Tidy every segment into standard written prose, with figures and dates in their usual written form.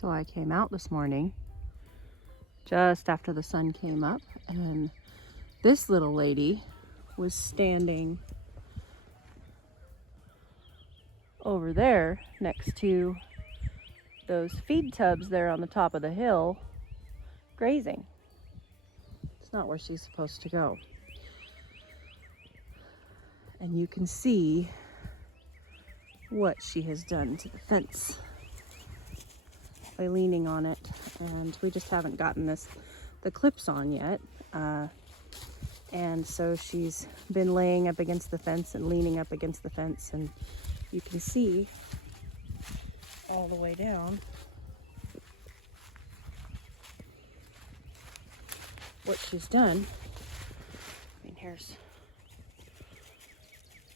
So I came out this morning just after the sun came up, and this little lady was standing over there next to those feed tubs there on the top of the hill, grazing. It's not where she's supposed to go. And you can see what she has done to the fence by leaning on it, and we just haven't gotten the clips on yet, and so she's been laying up against the fence and leaning up against the fence, and you can see all the way down what she's done. I mean,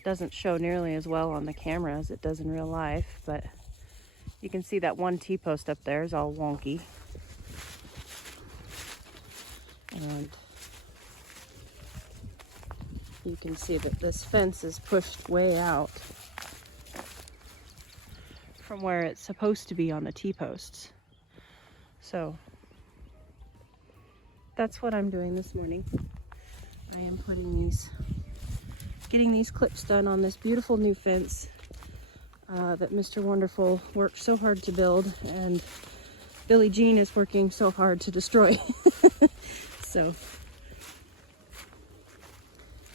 doesn't show nearly as well on the camera as it does in real life, but you can see that one T-post up there is all wonky. And you can see that this fence is pushed way out from where it's supposed to be on the T-posts. So that's what I'm doing this morning. I am getting these clips done on this beautiful new fence that Mr. Wonderful worked so hard to build, and Billie Jean is working so hard to destroy. So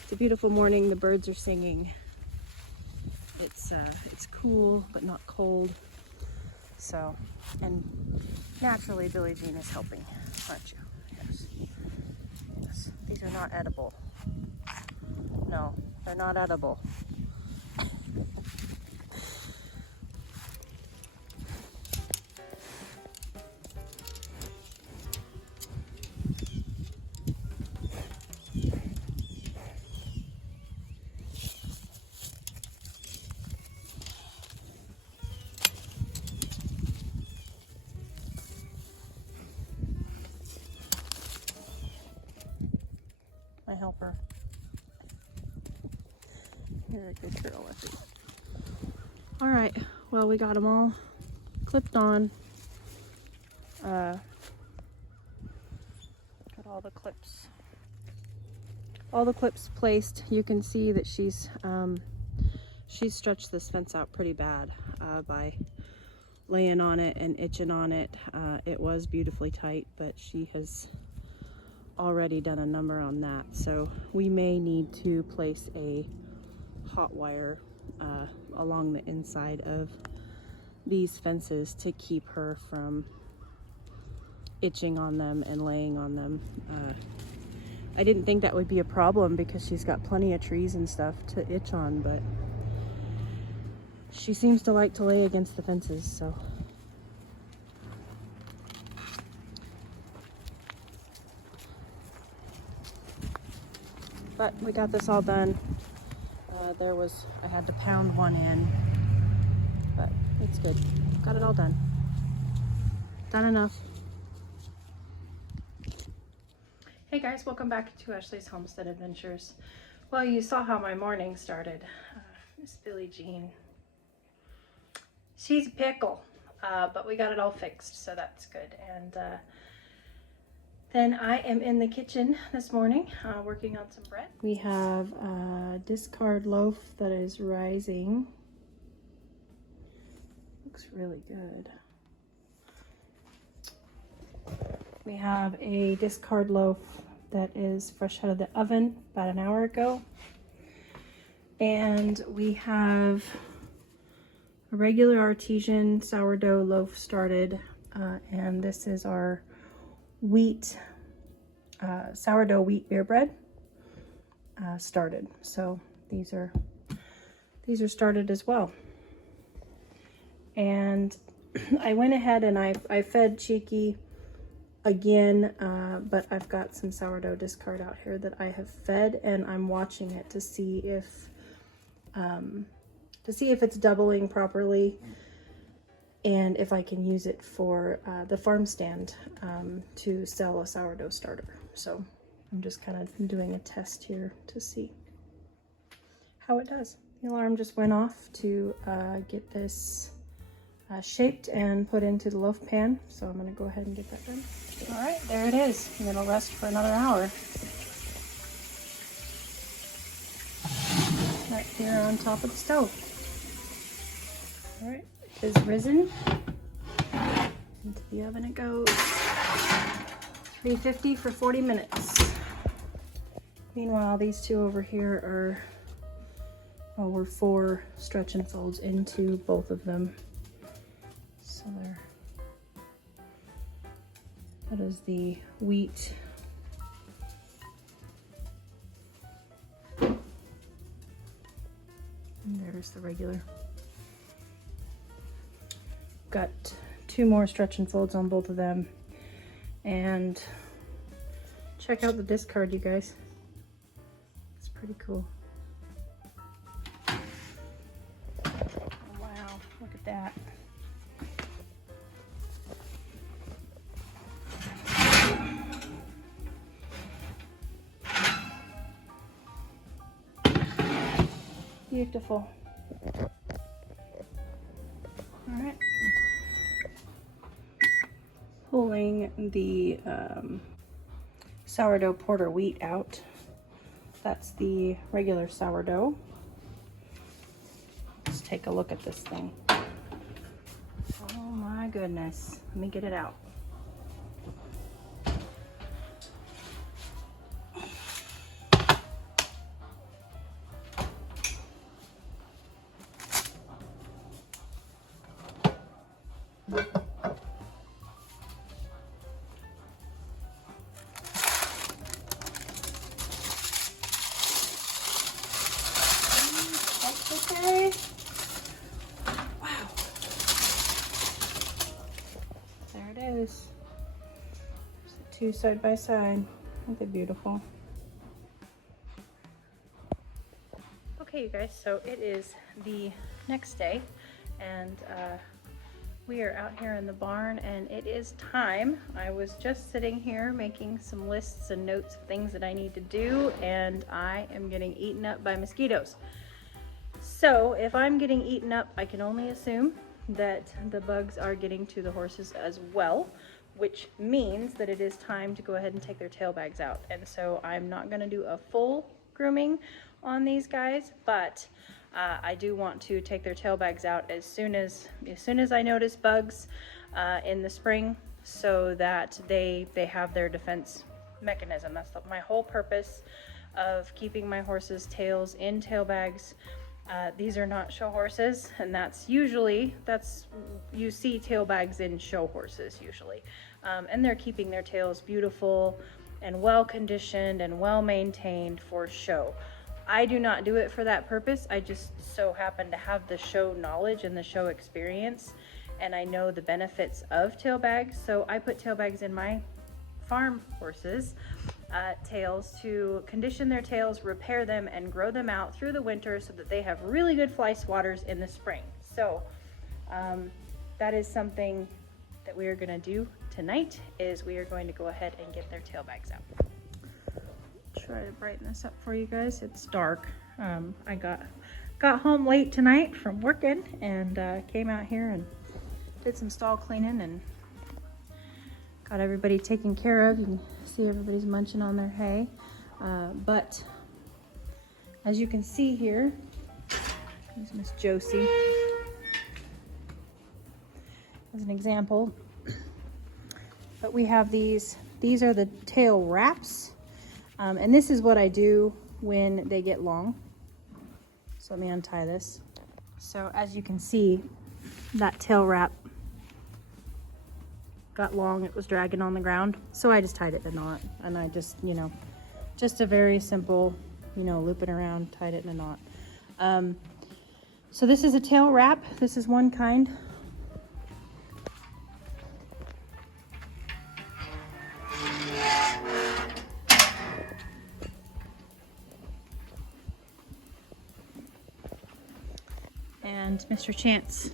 it's a beautiful morning. The birds are singing. It's cool but not cold. So, and naturally Billie Jean is helping, aren't you? Yes. Yes. These are not edible. No, they're not edible. My helper. You're a good girl, Effie. All right, well, we got them all clipped on. Got all the clips placed. You can see that she's stretched this fence out pretty bad by laying on it and itching on it. It was beautifully tight, but she has already done a number on that. So we may need to place a hot wire along the inside of these fences to keep her from itching on them and laying on them. I didn't think that would be a problem because she's got plenty of trees and stuff to itch on, but she seems to like to lay against the fences, so. But we got this all done. I had to pound one in, but it's good. Got it all done. Done enough. Hey guys, welcome back to Ashley's Homestead Adventures. Well, you saw how my morning started. Miss Billie Jean. She's a pickle, but we got it all fixed, so that's good. And then I am in the kitchen this morning working on some bread. We have a discard loaf that is rising. Looks really good. We have a discard loaf that is fresh out of the oven about an hour ago. And we have a regular artisan sourdough loaf started. And this is our sourdough wheat beer bread started. So these are started as well. And I went ahead and I fed Cheeky again, but I've got some sourdough discard out here that I have fed, and I'm watching it to see if it's doubling properly, and if I can use it for the farm stand to sell a sourdough starter. So I'm just kind of doing a test here to see how it does. The alarm just went off to get this shaped and put into the loaf pan. So I'm gonna go ahead and get that done. All right, there it is. And it'll rest for another hour. Right here on top of the stove. All right, it is risen. Into the oven it goes. 350 for 40 minutes. Meanwhile, these two over here are, well, we're 4 stretch and folds into both of them. So there. That is the wheat. And there's the regular. Got 2 more stretch and folds on both of them. And check out the discard, you guys. It's pretty cool. Wow, look at that. Beautiful. All right. Pulling the sourdough porter wheat out. That's the regular sourdough. Let's take a look at this thing. Oh my goodness. Let me get it out. Okay. Wow. There it is. There's the 2 side by side. Aren't they beautiful? Okay, you guys, so it is the next day, and we are out here in the barn, and it is time. I was just sitting here making some lists and notes of things that I need to do, and I am getting eaten up by mosquitoes. So if I'm getting eaten up, I can only assume that the bugs are getting to the horses as well, which means that it is time to go ahead and take their tail bags out. And so I'm not going to do a full grooming on these guys, but I do want to take their tail bags out as soon as I notice bugs in the spring, so that they have their defense mechanism. That's my whole purpose of keeping my horses' tails in tail bags. These are not show horses, and you see tail bags in show horses usually, and they're keeping their tails beautiful and well conditioned and well maintained for show. I do not do it for that purpose. I just so happen to have the show knowledge and the show experience, and I know the benefits of tail bags. So I put tail bags in my farm horses' tails to condition their tails, repair them, and grow them out through the winter so that they have really good fly swatters in the spring. So that is something that we are going to do tonight, is we are going to go ahead and get their tail bags out. Try to brighten this up for you guys. It's dark. I got home late tonight from working, and came out here and did some stall cleaning and got everybody taken care of. You can see everybody's munching on their hay, but as you can see here, there's Miss Josie as an example. But we have these are the tail wraps. And this is what I do when they get long. So let me untie this. So as you can see, that tail wrap got long, it was dragging on the ground. So I just tied it in a knot, and I just, just a very simple, loop it around, tied it in a knot. So this is a tail wrap. This is one kind. And Mr. Chance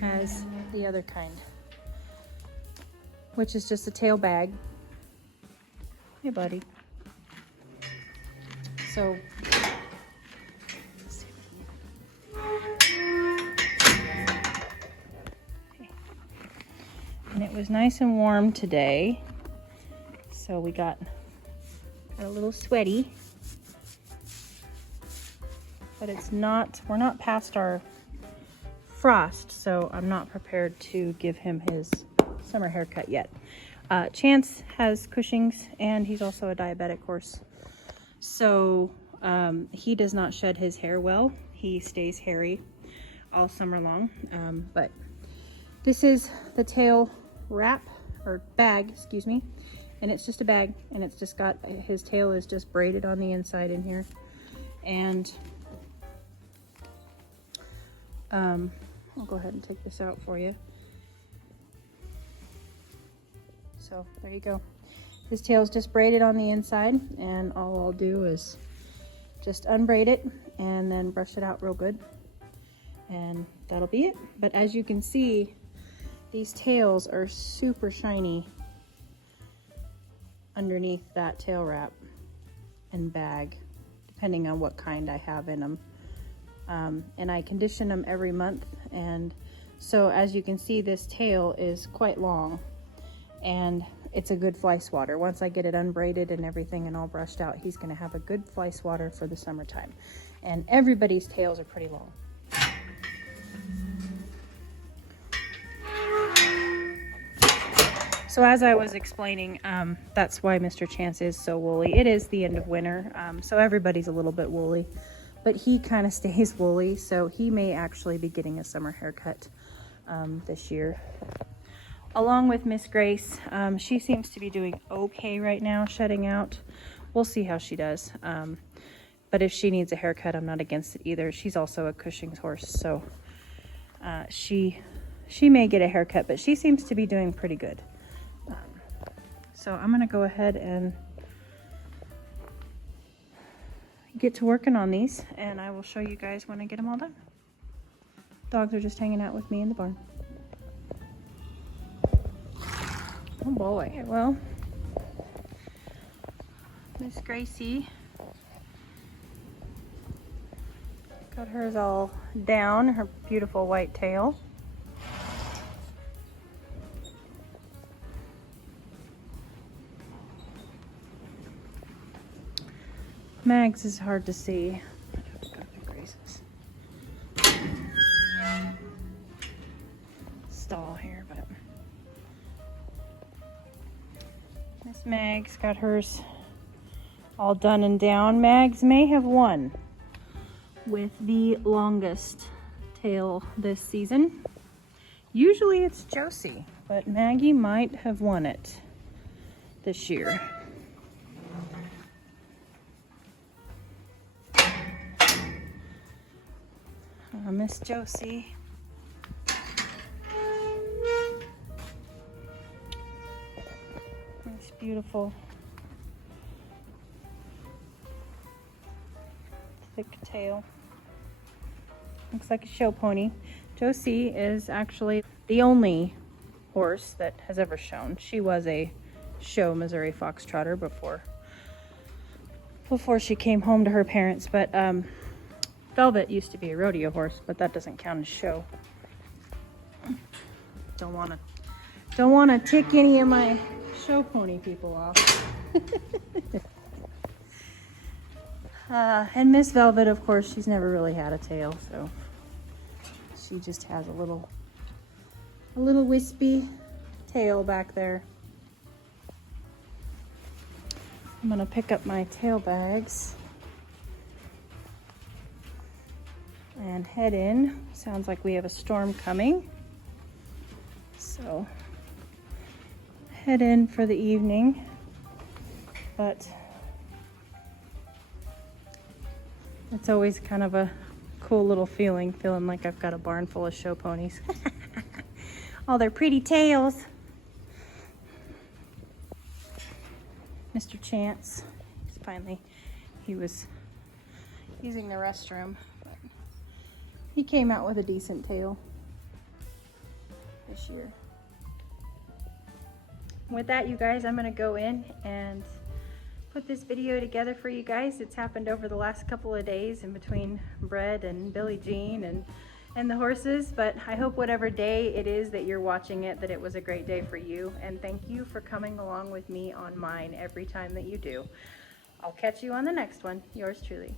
has the other kind, which is just a tail bag. Hey, buddy. So, was nice and warm today, so we got a little sweaty. But it's not, we're not past our frost, so I'm not prepared to give him his summer haircut yet. Chance has Cushing's, and he's also a diabetic horse. So he does not shed his hair well. He stays hairy all summer long. But this is the tail wrap, or bag, excuse me. And it's just a bag, and it's just got, his tail is just braided on the inside in here. And I'll go ahead and take this out for you. So there you go. His tail is just braided on the inside, and all I'll do is just unbraid it and then brush it out real good, and that'll be it. But as you can see, these tails are super shiny underneath that tail wrap and bag, depending on what kind I have in them. And I condition them every month, and so as you can see, this tail is quite long, and it's a good fly swatter. Once I get it unbraided and everything and all brushed out, he's going to have a good fly swatter for the summertime. And everybody's tails are pretty long. So as I was explaining, that's why Mr. Chance is so woolly. It is the end of winter, so everybody's a little bit woolly, but he kind of stays woolly, so he may actually be getting a summer haircut this year. Along with Miss Grace, she seems to be doing okay right now, shedding out. We'll see how she does. But if she needs a haircut, I'm not against it either. She's also a Cushing's horse, so she may get a haircut, but she seems to be doing pretty good. So I'm gonna go ahead and get to working on these, and I will show you guys when I get them all done. Dogs are just hanging out with me in the barn. Oh boy. Okay, well, Miss Gracie got hers all down, her beautiful white tail. Mags is hard to see. Stall here, but Miss Mags got hers all done and down. Mags may have won with the longest tail this season. Usually it's Josie, but Maggie might have won it this year. Miss Josie. This beautiful thick tail. Looks like a show pony. Josie is actually the only horse that has ever shown. She was a show Missouri Foxtrotter before she came home to her parents, but Velvet used to be a rodeo horse, but that doesn't count as show. Don't want to tick any of my show pony people off. And Miss Velvet, of course, she's never really had a tail, so she just has a little wispy tail back there. I'm gonna pick up my tail bags and head in. Sounds like we have a storm coming, so head in for the evening. But it's always kind of a cool little feeling like I've got a barn full of show ponies. All their pretty tails. Mr. Chance, he was using the restroom. He came out with a decent tail this year. With that, you guys, I'm gonna go in and put this video together for you guys. It's happened over the last couple of days in between Bread and Billie Jean and and the horses, but I hope whatever day it is that you're watching it, that it was a great day for you. And thank you for coming along with me on mine every time that you do. I'll catch you on the next one. Yours truly.